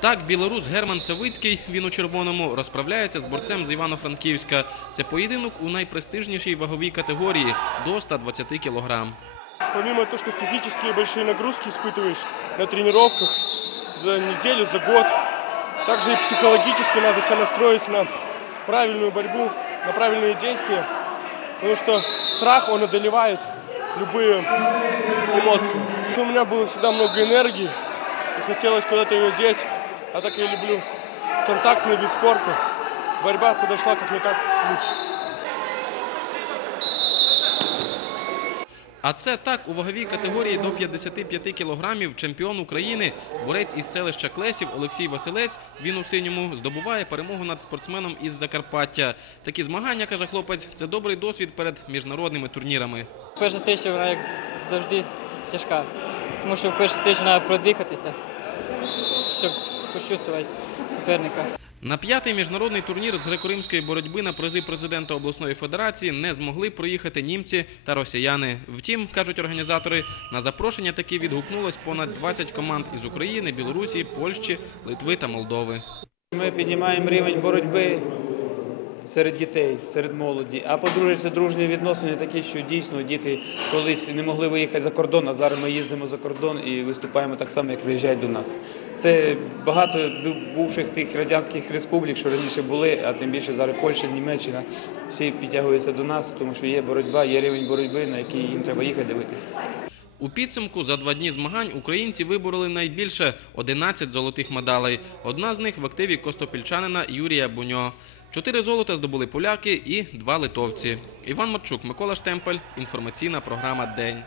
Так, білорус Герман Савицький, він у червоному, розправляється з борцем з Івано-Франківська. Це поєдинок у найпрестижнішій ваговій категорії до 120 кілограм. Помимо того, что физические большие нагрузки испытываешь на тренировках за неделю, за год, также и психологически надо себя настроить на правильную борьбу, на правильные действия, потому что страх, он одолевает любые эмоции. У меня было всегда много энергии, и хотелось куда-то ее деть, а так я люблю контактный вид спорта. Борьба подошла как никак лучше. А це так у ваговій категорії до 55 кілограмів чемпіон України, борець із селища Клесів Олексій Василець. Він у синьому здобуває перемогу над спортсменом із Закарпаття. Такі змагання, каже хлопець, це добрий досвід перед міжнародними турнірами. Перша зустріча вона як завжди тяжка, тому що в першій зустрічі треба продихатися, щоб почувствувати суперника. На п'ятий міжнародний турнір з греко-римської боротьби на призи президента обласної федерації не змогли проїхати німці та росіяни. Втім, кажуть організатори, на запрошення таки відгукнулось понад 20 команд із України, Білорусі, Польщі, Литви та Молдови. Ми піднімаємо рівень боротьби серед дітей, серед молоді. А по-друге, це дружні відносини такі, що дійсно діти колись не могли виїхати за кордон, а зараз ми їздимо за кордон і виступаємо так само, як приїжджають до нас. Це багато бувших тих радянських республік, що раніше були, а тим більше зараз Польща, Німеччина, всі підтягуються до нас, тому що є боротьба, є рівень боротьби, на який їм треба їхати дивитися. У підсумку за два дні змагань українці вибороли найбільше 11 золотих медалей. Одна з них в активі костопільчанина Юрія Буньо. Чотири золота здобули поляки і два литовці. Іван Марчук, Микола Штемпель. Інформаційна програма День.